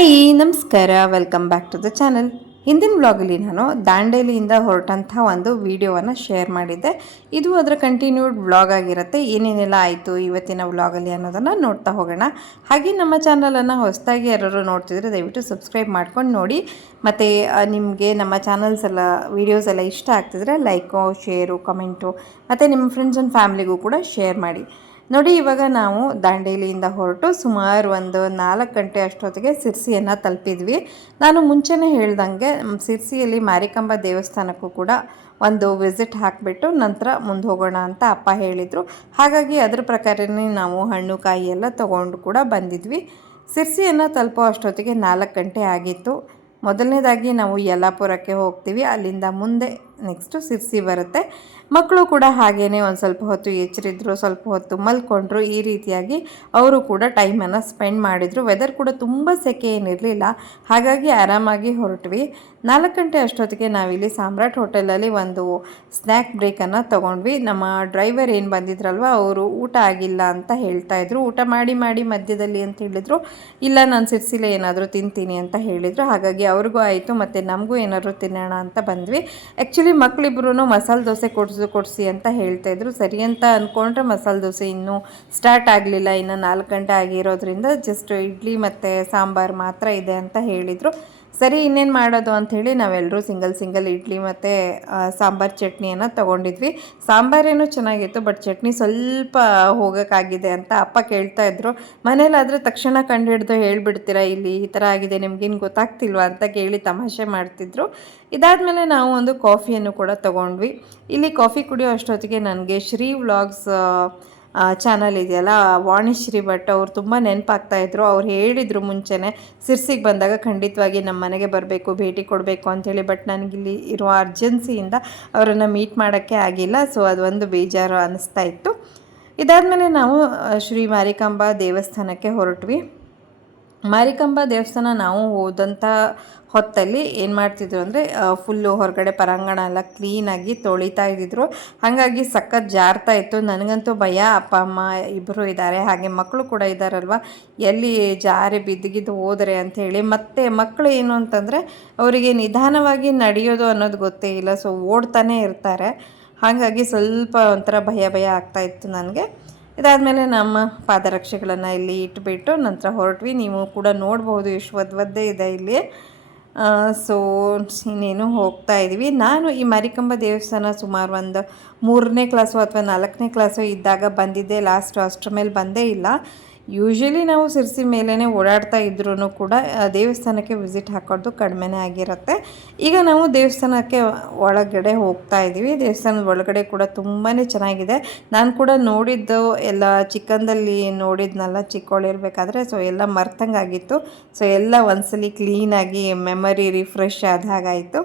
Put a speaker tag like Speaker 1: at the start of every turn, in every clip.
Speaker 1: Hi ನಮಸ್ಕಾರ. Welcome back to the channel ಹಿಂದಿನ ವ್ಲಾಗಲ್ಲಿ ನಾನು ದಾಂಡೇಲಿಯಿಂದ ಹೊರಟಂಥ ಒಂದು ವಿಡಿಯೋವನ್ನು ಶೇರ್ ಮಾಡಿದ್ದೆ. ಇದು ಅದರ ಕಂಟಿನ್ಯೂಡ್ ಬ್ಲಾಗ್ ಆಗಿರುತ್ತೆ. ಏನೇನೆಲ್ಲ ಆಯಿತು ಇವತ್ತಿನ ವ್ಲಾಗಲ್ಲಿ ಅನ್ನೋದನ್ನು ನೋಡ್ತಾ ಹೋಗೋಣ. ಹಾಗೆ ನಮ್ಮ ಚಾನಲನ್ನು ಹೊಸದಾಗಿ ಯಾರು ನೋಡ್ತಿದ್ರೆ ದಯವಿಟ್ಟು ಸಬ್ಸ್ಕ್ರೈಬ್ ಮಾಡ್ಕೊಂಡು ನೋಡಿ. ಮತ್ತು ನಿಮಗೆ ನಮ್ಮ ಚಾನಲ್ಸ್ ಎಲ್ಲ ವೀಡಿಯೋಸ್ ಎಲ್ಲ ಇಷ್ಟ ಆಗ್ತಿದ್ರೆ ಲೈಕು ಶೇರು ಕಮೆಂಟು ಮತ್ತು ನಿಮ್ಮ ಫ್ರೆಂಡ್ಸ್ ಆ್ಯಂಡ್ ಫ್ಯಾಮ್ಲಿಗೂ ಕೂಡ ಶೇರ್ ಮಾಡಿ. ನೋಡಿ, ಇವಾಗ ನಾವು ದಾಂಡೇಲಿಯಿಂದ ಹೊರಟು ಸುಮಾರು ಒಂದು ನಾಲ್ಕು ಗಂಟೆ ಅಷ್ಟೊತ್ತಿಗೆ ಸಿರ್ಸಿಯನ್ನು ತಲುಪಿದ್ವಿ. ನಾನು ಮುಂಚೆನೇ ಹೇಳ್ದಂಗೆ ಸಿರ್ಸಿಯಲ್ಲಿ ಮಾರಿಕಂಬ ದೇವಸ್ಥಾನಕ್ಕೂ ಕೂಡ ಒಂದು ವಿಸಿಟ್ ಹಾಕಿಬಿಟ್ಟು ನಂತರ ಮುಂದೆ ಹೋಗೋಣ ಅಂತ ಅಪ್ಪ ಹೇಳಿದರು. ಹಾಗಾಗಿ ಅದ್ರ ಪ್ರಕಾರನೇ ನಾವು ಹಣ್ಣು, ಕಾಯಿ ಎಲ್ಲ ತೊಗೊಂಡು ಕೂಡ ಬಂದಿದ್ವಿ. ಸಿರ್ಸಿಯನ್ನು ತಲುಪೋ ಅಷ್ಟೊತ್ತಿಗೆ ನಾಲ್ಕು ಗಂಟೆ ಆಗಿತ್ತು. ಮೊದಲನೇದಾಗಿ ನಾವು ಯಲ್ಲಾಪುರಕ್ಕೆ ಹೋಗ್ತೀವಿ. ಅಲ್ಲಿಂದ ಮುಂದೆ ನೆಕ್ಸ್ಟು ಸಿರ್ಸಿ ಬರುತ್ತೆ. ಮಕ್ಕಳು ಕೂಡ ಹಾಗೇ ಒಂದು ಸ್ವಲ್ಪ ಹೊತ್ತು ಎಚ್ಚರಿದ್ರು, ಸ್ವಲ್ಪ ಹೊತ್ತು ಮಲ್ಕೊಂಡ್ರು, ಈ ರೀತಿಯಾಗಿ ಅವರು ಕೂಡ ಟೈಮನ್ನು ಸ್ಪೆಂಡ್ ಮಾಡಿದರು. ವೆದರ್ ಕೂಡ ತುಂಬ ಸೆಕೆ ಏನಿರಲಿಲ್ಲ. ಹಾಗಾಗಿ ಆರಾಮಾಗಿ ಹೊರಟ್ವಿ. ನಾಲ್ಕು ಗಂಟೆ ಅಷ್ಟೊತ್ತಿಗೆ ನಾವಿಲ್ಲಿ ಸಾಮ್ರಾಟ್ ಹೋಟೆಲಲ್ಲಿ ಒಂದು ಸ್ನ್ಯಾಕ್ ಬ್ರೇಕನ್ನು ತೊಗೊಂಡ್ವಿ. ನಮ್ಮ ಡ್ರೈವರ್ ಏನು ಬಂದಿದ್ರಲ್ವ, ಅವರು ಊಟ ಆಗಿಲ್ಲ ಅಂತ ಹೇಳ್ತಾ ಇದ್ರು. ಊಟ ಮಾಡಿ ಮಾಡಿ ಮಧ್ಯದಲ್ಲಿ ಅಂತ ಹೇಳಿದರು. ಇಲ್ಲ, ನಾನು ಸಿರ್ಸಿಲೆ ಏನಾದರೂ ತಿಂತೀನಿ ಅಂತ ಹೇಳಿದರು. ಹಾಗಾಗಿ ಅವ್ರಿಗೂ ಆಯಿತು, ಮತ್ತು ನಮಗೂ ಏನಾದರೂ ತಿನ್ನೋಣ ಅಂತ ಬಂದ್ವಿ. ಆ್ಯಕ್ಚುಲಿ ಮಕ್ಕಳಿಬ್ರು ಮಸಾಲೆ ದೋಸೆ ಕೊಡಿಸು, ಕೊಡಿಸಿ ಅಂತ ಹೇಳ್ತಾ ಇದ್ರು. ಸರಿ ಅಂತ ಅಂದ್ಕೊಂಡ್ರೆ ಮಸಾಲೆ ದೋಸೆ ಇನ್ನೂ ಸ್ಟಾರ್ಟ್ ಆಗಲಿಲ್ಲ. ಇನ್ನು ನಾಲ್ಕು ಗಂಟೆ ಆಗಿರೋದ್ರಿಂದ ಜಸ್ಟ್ ಇಡ್ಲಿ ಮತ್ತು ಸಾಂಬಾರು ಮಾತ್ರ ಇದೆ ಅಂತ ಹೇಳಿದರು. ಸರಿ, ಇನ್ನೇನು ಮಾಡೋದು ಅಂಥೇಳಿ ನಾವೆಲ್ಲರೂ ಸಿಂಗಲ್ ಸಿಂಗಲ್ ಇಡ್ಲಿ ಮತ್ತು ಸಾಂಬಾರು ಚಟ್ನಿಯನ್ನು ತೊಗೊಂಡಿದ್ವಿ. ಸಾಂಬಾರೇನು ಚೆನ್ನಾಗಿತ್ತು, ಬಟ್ ಚಟ್ನಿ ಸ್ವಲ್ಪ ಹೋಗೋಕ್ಕಾಗಿದೆ ಅಂತ ಅಪ್ಪ ಕೇಳ್ತಾ ಇದ್ರು. ಮನೇಲಾದರೆ ತಕ್ಷಣ ಕಂಡು ಹಿಡಿದು ಹೇಳ್ಬಿಡ್ತೀರಾ, ಇಲ್ಲಿ ಈ ಥರ ಆಗಿದೆ, ನಿಮ್ಗೇನು ಗೊತ್ತಾಗ್ತಿಲ್ವಾ ಅಂತ ಕೇಳಿ ತಮಾಷೆ ಮಾಡ್ತಿದ್ರು. ಇದಾದಮೇಲೆ ನಾವು ಒಂದು ಕಾಫಿಯನ್ನು ಕೂಡ ತೊಗೊಂಡ್ವಿ. ಇಲ್ಲಿ ಕಾಫಿ ಕುಡಿಯೋ ಅಷ್ಟೊತ್ತಿಗೆ ನನಗೆ ಶ್ರೀ ವ್ಲಾಗ್ಸ್ ಚಾನಲ್ ಇದೆಯಲ್ಲ ವಾಣಿಶ್ರೀ ಭಟ್ ಅವ್ರು ತುಂಬ ನೆನಪಾಗ್ತಾ ಇದ್ರು. ಅವ್ರು ಹೇಳಿದರು ಮುಂಚೆನೇ, ಸಿರ್ಸಿಗೆ ಬಂದಾಗ ಖಂಡಿತವಾಗಿ ನಮ್ಮ ಮನೆಗೆ ಬರಬೇಕು, ಭೇಟಿ ಕೊಡಬೇಕು ಅಂಥೇಳಿ ಬಟ್ ನನಗಿಲ್ಲಿ ಇರುವ ಅರ್ಜೆನ್ಸಿಯಿಂದ ಅವರನ್ನು ಮೀಟ್ ಮಾಡೋಕ್ಕೆ ಆಗಿಲ್ಲ. ಸೊ ಅದೊಂದು ಬೇಜಾರು ಅನ್ನಿಸ್ತಾ ಇತ್ತು. ಇದಾದಮೇಲೆ ನಾವು ಶ್ರೀ ಮಾರಿಕಾಂಬಾ ದೇವಸ್ಥಾನಕ್ಕೆ ಹೊರಟ್ವಿ. ಮಾರಿಕಾಂಬ ದೇವಸ್ಥಾನ ನಾವು ಹೋದಂಥ ಹೊತ್ತಲ್ಲಿ ಏನು ಮಾಡ್ತಿದ್ರು ಅಂದರೆ ಫುಲ್ಲು ಹೊರಗಡೆ ಪರಾಂಗಣ ಎಲ್ಲ ಕ್ಲೀನಾಗಿ ತೊಳಿತಾ ಇದ್ದಿದ್ರು. ಹಾಗಾಗಿ ಸಖತ್ ಜಾರ್ತಾ ಇತ್ತು. ನನಗಂತೂ ಭಯ. ಅಪ್ಪ, ಅಮ್ಮ ಇಬ್ಬರು ಇದ್ದಾರೆ ಹಾಗೆ ಮಕ್ಕಳು ಕೂಡ ಇದ್ದಾರಲ್ವ ಎಲ್ಲಿ ಜಾರಿ ಬಿದ್ದಿಗಿದ್ದು ಹೋದರೆ ಅಂಥೇಳಿ ಮತ್ತು ಮಕ್ಕಳು ಏನು ಅಂತಂದರೆ, ಅವರಿಗೆ ನಿಧಾನವಾಗಿ ನಡೆಯೋದು ಅನ್ನೋದು ಗೊತ್ತೇ ಇಲ್ಲ. ಸೊ ಓಡ್ತಾನೆ ಇರ್ತಾರೆ. ಹಾಗಾಗಿ ಸ್ವಲ್ಪ ಒಂಥರ ಭಯ ಭಯ ಆಗ್ತಾ ಇತ್ತು ನನಗೆ. ಇದಾದಮೇಲೆ ನಮ್ಮ ಪಾದರಕ್ಷೆಗಳನ್ನು ಇಲ್ಲಿ ಇಟ್ಬಿಟ್ಟು ನಂತರ ಹೊರಟ್ವಿ. ನೀವು ಕೂಡ ನೋಡ್ಬೋದು ಎಷ್ಟು ಒದ್ವದ್ದೇ ಇದೆ ಇಲ್ಲಿ. ಸೊ ಇನ್ನೇನು ಹೋಗ್ತಾ ಇದ್ದೀವಿ ನಾನು ಈ ಮರಿಕಂಬ ದೇವಸ್ಥಾನ ಸುಮಾರು ಒಂದು ಮೂರನೇ ಕ್ಲಾಸು ಅಥವಾ ನಾಲ್ಕನೇ ಕ್ಲಾಸು ಇದ್ದಾಗ ಬಂದಿದ್ದೆ. ಲಾಸ್ಟ್ ಅಷ್ಟರ ಮೇಲೆ ಬಂದೇ ಇಲ್ಲ. ಯೂಶ್ವಲಿ ನಾವು ಸಿರ್ಸಿ ಮೇಲೇ ಓಡಾಡ್ತಾ ಇದ್ರೂ ಕೂಡ ದೇವಸ್ಥಾನಕ್ಕೆ ವಿಸಿಟ್ ಹಾಕೋದು ಕಡಿಮೆನೇ ಆಗಿರುತ್ತೆ. ಈಗ ನಾವು ದೇವಸ್ಥಾನಕ್ಕೆ ಒಳಗಡೆ ಹೋಗ್ತಾ ಇದ್ದೀವಿ ದೇವಸ್ಥಾನದ ಒಳಗಡೆ ಕೂಡ ತುಂಬಾ ಚೆನ್ನಾಗಿದೆ. ನಾನು ಕೂಡ ನೋಡಿದ್ದು ಎಲ್ಲ ಚಿಕ್ಕಂದಲ್ಲಿ ನೋಡಿದ್ನಲ್ಲ ಚಿಕ್ಕವಳಿರ್ಬೇಕಾದ್ರೆ ಸೊ ಎಲ್ಲ ಮರ್ತಂಗಾಗಿತ್ತು ಸೊ ಎಲ್ಲ ಒಂದ್ಸಲಿ ಕ್ಲೀನಾಗಿ ಮೆಮರಿ ರಿಫ್ರೆಶ್ ಆದ ಹಾಗಾಯಿತು.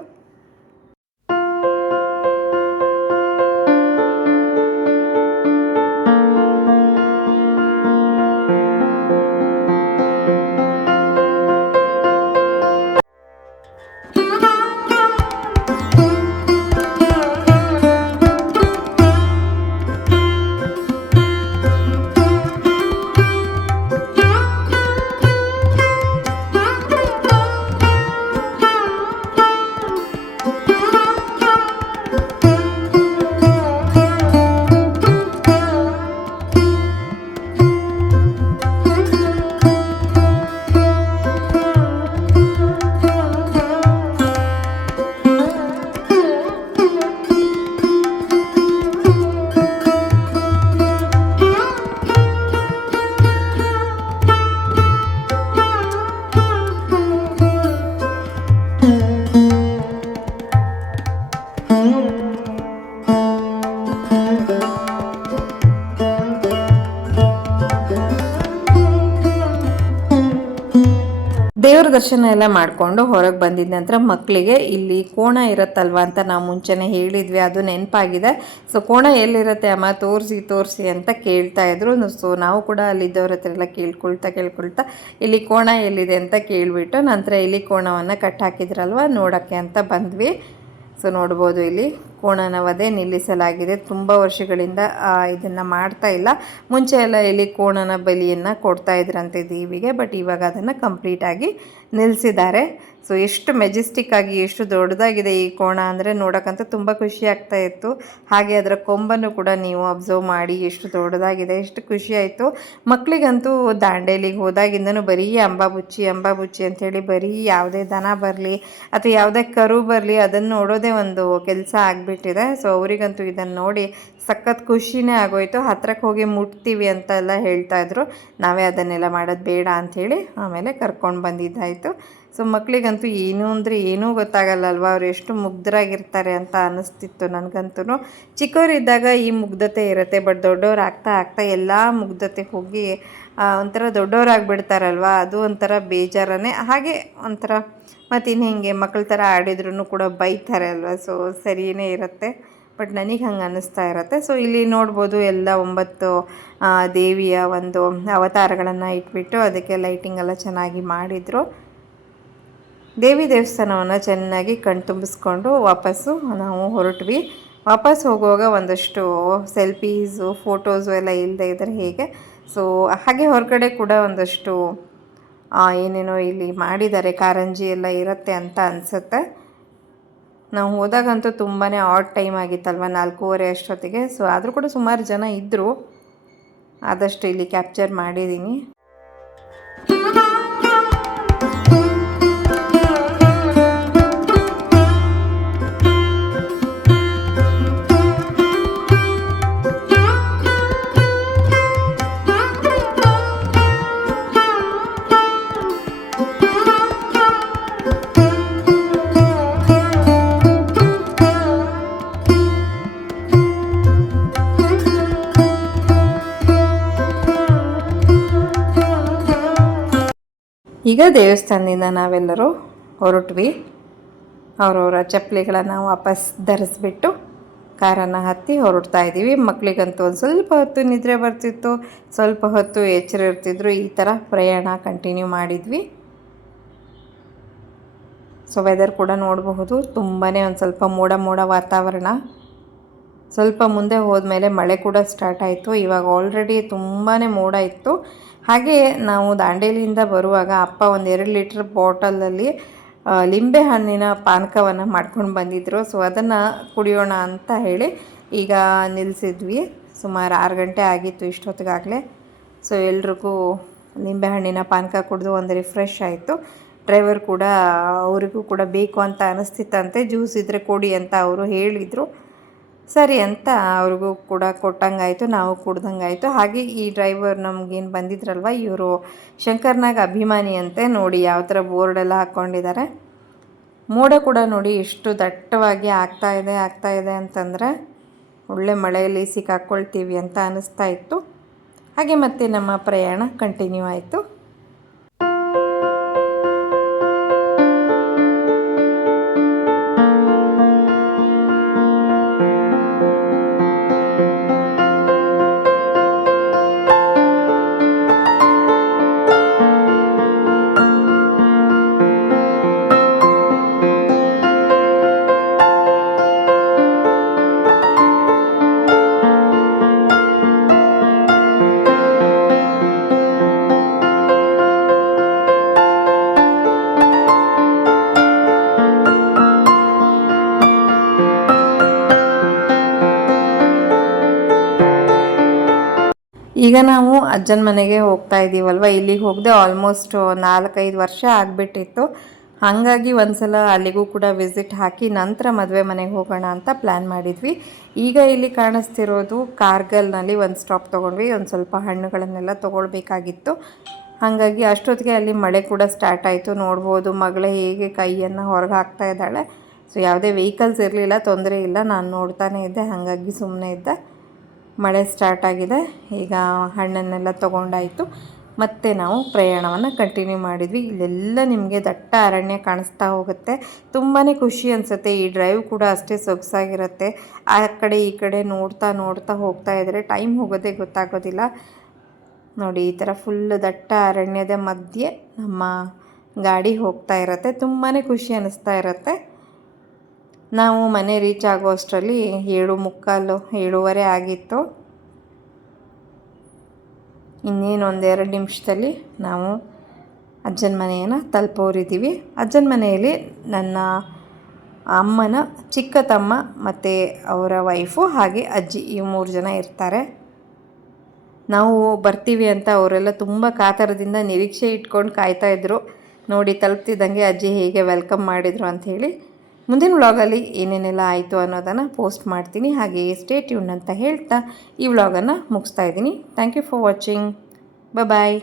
Speaker 1: ದರ್ಶನ ಎಲ್ಲ ಮಾಡಿಕೊಂಡು ಹೊರಗೆ ಬಂದಿದ ನಂತರ ಮಕ್ಕಳಿಗೆ ಇಲ್ಲಿ ಕೋಣ ಇರುತ್ತಲ್ವ ಅಂತ ನಾವು ಮುಂಚೆನೇ ಹೇಳಿದ್ವಿ, ಅದು ನೆನಪಾಗಿದೆ. ಸೊ ಕೋಣ ಎಲ್ಲಿರುತ್ತೆ ಅಮ್ಮ? ತೋರಿಸಿ ತೋರಿಸಿ ಅಂತ ಕೇಳ್ತಾ ಇದ್ರು. ಸೊ ನಾವು ಕೂಡ ಅಲ್ಲಿದ್ದವ್ರ ಹತ್ರ ಎಲ್ಲ ಕೇಳ್ಕೊಳ್ತಾ ಕೇಳ್ಕೊಳ್ತಾ ಇಲ್ಲಿ ಕೋಣ ಎಲ್ಲಿದೆ ಅಂತ ಕೇಳಿಬಿಟ್ಟು ನಂತರ ಇಲ್ಲಿ ಕೋಣವನ್ನು ಕಟ್ಟಾಕಿದ್ರಲ್ವ? ನೋಡೋಕ್ಕೆ ಅಂತ ಬಂದ್ವಿ. ಸೊ ನೋಡ್ಬೋದು ಇಲ್ಲಿ. ಕೋಣನ ವಧೆ ನಿಲ್ಲಿಸಲಾಗಿದೆ. ತುಂಬ ವರ್ಷಗಳಿಂದ ಇದನ್ನು ಮಾಡ್ತಾ ಇಲ್ಲ. ಮುಂಚೆ ಎಲ್ಲ ಇಲ್ಲಿ ಕೋಣನ ಬಲಿಯನ್ನು ಕೊಡ್ತಾ ಇದ್ರಂತೆ ದೇವಿಗೆ, ಬಟ್ ಇವಾಗ ಅದನ್ನು ಕಂಪ್ಲೀಟಾಗಿ ನಿಲ್ಲಿಸಿದ್ದಾರೆ ಸೊ, ಎಷ್ಟು ಮೆಜೆಸ್ಟಿಕ್ ಆಗಿ, ಎಷ್ಟು ದೊಡ್ಡದಾಗಿದೆ ಈ ಕೋಣ ಅಂದರೆ ನೋಡೋಕ್ಕಂತೂ ತುಂಬ ಖುಷಿ ಆಗ್ತಾ ಇತ್ತು. ಹಾಗೆ ಅದರ ಕೊಂಬನ್ನು ಕೂಡ ನೀವು ಅಬ್ಸರ್ವ್ ಮಾಡಿ ಎಷ್ಟು ದೊಡ್ಡದಾಗಿದೆ, ಎಷ್ಟು ಖುಷಿ ಆಯಿತು. ಮಕ್ಕಳಿಗಂತೂ ದಾಂಡೇಲಿಗೆ ಹೋದಾಗಿಂದನೂ ಬರೀ ಅಂಬಾಬುಚ್ಚಿ ಅಂಬಾಬುಚ್ಚಿ ಅಂಥೇಳಿ ಬರೀ ಯಾವುದೇ ದನ ಬರಲಿ, ಅಥವಾ ಯಾವುದೇ ಕರು ಬರಲಿ, ಅದನ್ನು ನೋಡೋದೇ ಒಂದು ಕೆಲಸ ಆಗಿಬಿಟ್ಟಿದೆ ಸೊ ಅವರಿಗಂತೂ ಇದನ್ನು ನೋಡಿ ಸಖತ್ ಖುಷಿನೇ ಆಗೋಯ್ತು. ಹತ್ರಕ್ಕೆ ಹೋಗಿ ಮುಟ್ತೀವಿ ಅಂತ ಎಲ್ಲ ಹೇಳ್ತಾಯಿದ್ರು ನಾವೇ ಅದನ್ನೆಲ್ಲ ಮಾಡೋದು ಬೇಡ ಅಂಥೇಳಿ ಆಮೇಲೆ ಕರ್ಕೊಂಡು ಬಂದಿದ್ದಾಯಿತು. ಸೊ ಮಕ್ಕಳಿಗಂತೂ ಏನು ಅಂದರೆ ಏನೂ ಗೊತ್ತಾಗಲ್ಲ ಅಲ್ವಾ ಅವ್ರು ಎಷ್ಟು ಮುಗ್ಧರಾಗಿರ್ತಾರೆ ಅಂತ ಅನ್ನಿಸ್ತಿತ್ತು ನನಗಂತೂ ಚಿಕ್ಕವರಿದ್ದಾಗ ಈ ಮುಗ್ಧತೆ ಇರುತ್ತೆ, ಬಟ್ ದೊಡ್ಡವ್ರು ಆಗ್ತಾ ಆಗ್ತಾ ಎಲ್ಲ ಮುಗ್ಧತೆ ಹೋಗಿ ಒಂಥರ ದೊಡ್ಡವರಾಗ್ಬಿಡ್ತಾರಲ್ವ? ಅದು ಒಂಥರ ಬೇಜಾರನೇ. ಹಾಗೆ ಒಂಥರ ಮತ್ತಿನ್ನು ಹಿಂಗೆ ಮಕ್ಕಳ ಥರ ಆಡಿದ್ರೂ ಕೂಡ ಬೈತಾರೆ ಅಲ್ವಾ? ಸೊ ಸರಿಯೇ ಇರುತ್ತೆ. ಬಟ್ ನನಗೆ ಹಂಗೆ ಅನ್ನಿಸ್ತಾ ಇರುತ್ತೆ. ಸೊ ಇಲ್ಲಿ ನೋಡ್ಬೋದು ಎಲ್ಲ ಒಂಬತ್ತು ದೇವಿಯ ಒಂದು ಅವತಾರಗಳನ್ನು ಇಟ್ಬಿಟ್ಟು ಅದಕ್ಕೆ ಲೈಟಿಂಗ್ ಎಲ್ಲ ಚೆನ್ನಾಗಿ ಮಾಡಿದರು. ದೇವಿ ದೇವಸ್ಥಾನವನ್ನು ಚೆನ್ನಾಗಿ ಕಣ್ತುಂಬಿಸ್ಕೊಂಡು ವಾಪಸ್ಸು ನಾವು ಹೊರಟ್ವಿ. ವಾಪಸ್ ಹೋಗುವಾಗ ಒಂದಷ್ಟು ಸೆಲ್ಫೀಸು, ಫೋಟೋಸು ಎಲ್ಲ ಇಲ್ಲದೆ ಇದ್ದರೆ ಹೇಗೆ? ಸೊ ಹಾಗೆ ಹೊರಗಡೆ ಕೂಡ ಒಂದಷ್ಟು ಏನೇನೋ ಇಲ್ಲಿ ಮಾಡಿದ್ದಾರೆ. ಕಾರಂಜಿ ಎಲ್ಲ ಇರುತ್ತೆ ಅಂತ ಅನಿಸುತ್ತೆ. ನಾವು ಹೋದಾಗಂತೂ ತುಂಬಾ ಆಟ್ ಟೈಮ್ ಆಗಿತ್ತಲ್ವ? ನಾಲ್ಕೂವರೆ ಅಷ್ಟೊತ್ತಿಗೆ. ಸೊ ಆದರೂ ಕೂಡ ಸುಮಾರು ಜನ ಇದ್ದರು ಆದಷ್ಟು ಇಲ್ಲಿ ಕ್ಯಾಪ್ಚರ್ ಮಾಡಿದ್ದೀನಿ. ಈಗ ದೇವಸ್ಥಾನದಿಂದ ನಾವೆಲ್ಲರೂ ಹೊರಟ್ವಿ. ಅವರವರ ಚಪ್ಪಲಿಗಳನ್ನು ವಾಪಸ್ ಧರಿಸ್ಬಿಟ್ಟು ಕಾರನ್ನು ಹತ್ತಿ ಹೊರಡ್ತಾ ಇದ್ದೀವಿ. ಮಕ್ಕಳಿಗಂತೂ ಒಂದು ಸ್ವಲ್ಪ ಹೊತ್ತು ನಿದ್ರೆ ಬರ್ತಿತ್ತು, ಸ್ವಲ್ಪ ಹೊತ್ತು ಎಚ್ಚರ ಇರ್ತಿದ್ರು. ಈ ಥರ ಪ್ರಯಾಣ ಕಂಟಿನ್ಯೂ ಮಾಡಿದ್ವಿ. ಸೊ ವೆದರ್ ಕೂಡ ನೋಡಬಹುದು. ತುಂಬಾ ಒಂದು ಸ್ವಲ್ಪ ಮೋಡ ಮೋಡ ವಾತಾವರಣ. ಸ್ವಲ್ಪ ಮುಂದೆ ಹೋದ್ಮೇಲೆ ಮಳೆ ಕೂಡ ಸ್ಟಾರ್ಟ್ ಆಯಿತು. ಇವಾಗ ಆಲ್ರೆಡಿ ತುಂಬಾ ಮೋಡ ಇತ್ತು. ಹಾಗೆ ನಾವು ದಾಂಡೇಲಿಯಿಂದ ಬರುವಾಗ ಅಪ್ಪ ಒಂದು ಎರಡು ಲೀಟ್ರ್ ಬಾಟಲಲ್ಲಿ ಲಿಂಬೆ ಹಣ್ಣಿನ ಪಾನಕವನ್ನು ಮಾಡ್ಕೊಂಡು ಬಂದಿದ್ದರು ಸೊ ಅದನ್ನು ಕುಡಿಯೋಣ ಅಂತ ಹೇಳಿ ಈಗ ನಿಲ್ಲಿಸಿದ್ವಿ ಸುಮಾರು ಆರು ಗಂಟೆ ಆಗಿತ್ತು ಇಷ್ಟೊತ್ತಿಗಾಗಲೇ. ಸೊ ಎಲ್ರಿಗೂ ನಿಂಬೆಹಣ್ಣಿನ ಪಾನಕ ಕುಡಿದು ಒಂದು ರಿಫ್ರೆಶ್ ಆಯಿತು. ಡ್ರೈವರ್ ಕೂಡ, ಅವರಿಗೂ ಕೂಡ ಬೇಕು ಅಂತ ಅನಿಸ್ತಿತ್ತಂತೆ. ಜ್ಯೂಸ್ ಇದ್ದರೆ ಕೊಡಿ ಅಂತ ಅವರು ಹೇಳಿದರು. ಸರಿ ಅಂತ ಅವ್ರಿಗೂ ಕೂಡ ಕೊಟ್ಟಂಗಾಯಿತು, ನಾವು ಕುಡ್ದಂಗಾಯಿತು. ಹಾಗೆ ಈ ಡ್ರೈವರ್ ನಮಗೇನು ಬಂದಿದ್ರಲ್ವ, ಇವರು ಶಂಕರ್ನಾಗ ಅಭಿಮಾನಿ ಅಂತೆ, ನೋಡಿ ಯಾವ ಥರ ಬೋರ್ಡೆಲ್ಲ ಹಾಕ್ಕೊಂಡಿದ್ದಾರೆ ಮೋಡ ಕೂಡ ನೋಡಿ ಎಷ್ಟು ದಟ್ಟವಾಗಿ ಆಗ್ತಾ ಇದೆ ಆಗ್ತಾ ಇದೆ ಅಂತಂದರೆ ಒಳ್ಳೆ ಮಳೆಯಲ್ಲಿ ಸಿಕ್ಕಾಕ್ಕೊಳ್ತೀವಿ ಅಂತ ಅನ್ನಿಸ್ತಾ ಇತ್ತು. ಹಾಗೆ ಮತ್ತೆ ನಮ್ಮ ಪ್ರಯಾಣ ಕಂಟಿನ್ಯೂ ಆಯಿತು. ಈಗ ನಾವು ಅಜ್ಜನ ಮನೆಗೆ ಹೋಗ್ತಾ ಇದ್ದೀವಲ್ವ ಇಲ್ಲಿಗೆ ಹೋಗದೆ ಆಲ್ಮೋಸ್ಟ್ ನಾಲ್ಕೈದು ವರ್ಷ ಆಗಿಬಿಟ್ಟಿತ್ತು. ಹಾಗಾಗಿ ಒಂದ್ಸಲ ಅಲ್ಲಿಗೂ ಕೂಡ ವಿಸಿಟ್ ಹಾಕಿ ನಂತರ ಮದುವೆ ಮನೆಗೆ ಹೋಗೋಣ ಅಂತ ಪ್ಲ್ಯಾನ್ ಮಾಡಿದ್ವಿ. ಈಗ ಇಲ್ಲಿ ಕಾಣಿಸ್ತಿರೋದು ಕಾರ್ಗಲ್ನಲ್ಲಿ ಒಂದು ಸ್ಟಾಪ್ ತೊಗೊಂಡ್ವಿ. ಒಂದು ಸ್ವಲ್ಪ ಹಣ್ಣುಗಳನ್ನೆಲ್ಲ ತೊಗೊಳ್ಬೇಕಾಗಿತ್ತು. ಹಾಗಾಗಿ ಅಷ್ಟೊತ್ತಿಗೆ ಅಲ್ಲಿ ಮಳೆ ಕೂಡ ಸ್ಟಾರ್ಟ್ ಆಯಿತು. ನೋಡ್ಬೋದು ಮಗಳೇ ಹೇಗೆ ಕೈಯನ್ನು ಹೊರಗೆ ಹಾಕ್ತಾ ಇದ್ದಾಳೆ. ಸೊ ಯಾವುದೇ ವೆಹಿಕಲ್ಸ್ ಇರಲಿಲ್ಲ, ತೊಂದರೆ ಇಲ್ಲ. ನಾನು ನೋಡ್ತಾನೇ ಇದ್ದೆ. ಹಾಗಾಗಿ ಸುಮ್ಮನೆ ಇದ್ದೆ. ಮಳೆ ಸ್ಟಾರ್ಟ್ ಆಗಿದೆ. ಈಗ ಹಣ್ಣನ್ನೆಲ್ಲ ತೊಗೊಂಡಾಯಿತು. ಮತ್ತೆ ನಾವು ಪ್ರಯಾಣವನ್ನು ಕಂಟಿನ್ಯೂ ಮಾಡಿದ್ವಿ. ಇಲ್ಲೆಲ್ಲ ನಿಮಗೆ ದಟ್ಟ ಅರಣ್ಯ ಕಾಣಿಸ್ತಾ ಹೋಗುತ್ತೆ. ತುಂಬಾ ಖುಷಿ ಅನಿಸುತ್ತೆ. ಈ ಡ್ರೈವ್ ಕೂಡ ಅಷ್ಟೇ ಸೊಗಸಾಗಿರುತ್ತೆ. ಆ ಕಡೆ ಈ ಕಡೆ ನೋಡ್ತಾ ನೋಡ್ತಾ ಹೋಗ್ತಾ ಇದ್ದರೆ ಟೈಮ್ ಹೋಗೋದೇ ಗೊತ್ತಾಗೋದಿಲ್ಲ. ನೋಡಿ, ಈ ಥರ ಫುಲ್ ದಟ್ಟ ಅರಣ್ಯದ ಮಧ್ಯೆ ನಮ್ಮ ಗಾಡಿ ಹೋಗ್ತಾ ಇರುತ್ತೆ. ತುಂಬಾ ಖುಷಿ ಅನ್ನಿಸ್ತಾ ಇರುತ್ತೆ. ನಾವು ಮನೆ ರೀಚ್ ಆಗೋ ಅಷ್ಟರಲ್ಲಿ ಏಳು ಮುಕ್ಕಾಲು, ಏಳುವರೆ ಆಗಿತ್ತು. ಇನ್ನೇನು ಒಂದೆರಡು ನಿಮಿಷದಲ್ಲಿ ನಾವು ಅಜ್ಜನ ಮನೆಯನ್ನು ತಲುಪೋರಿದ್ದೀವಿ. ಅಜ್ಜನ ಮನೆಯಲ್ಲಿ ನನ್ನ ಅಮ್ಮನ ಚಿಕ್ಕ ತಮ್ಮ ಮತ್ತು ಅವರ ವೈಫು ಹಾಗೆ ಅಜ್ಜಿ ಈ ಮೂರು ಜನ ಇರ್ತಾರೆ. ನಾವು ಬರ್ತೀವಿ ಅಂತ ಅವರೆಲ್ಲ ತುಂಬ ಕಾತರದಿಂದ ನಿರೀಕ್ಷೆ ಇಟ್ಕೊಂಡು ಕಾಯ್ತಾ ಇದ್ರು. ನೋಡಿ ತಲುಪ್ತಿದ್ದಂಗೆ ಅಜ್ಜಿ ಹೇಗೆ ವೆಲ್ಕಮ್ ಮಾಡಿದರು ಅಂಥೇಳಿ ಮುಂದಿನ ವ್ಲಾಗಲ್ಲಿ ಏನೇನೆಲ್ಲ ಆಯಿತು ಅನ್ನೋದನ್ನು ಪೋಸ್ಟ್ ಮಾಡ್ತೀನಿ. ಹಾಗೆ ಸ್ಟೇ ಟ್ಯೂನ್ ಅಂತ ಹೇಳ್ತಾ ಈ ವ್ಲಾಗನ್ನು ಮುಗಿಸ್ತಾ ಇದ್ದೀನಿ. Thank you for watching bye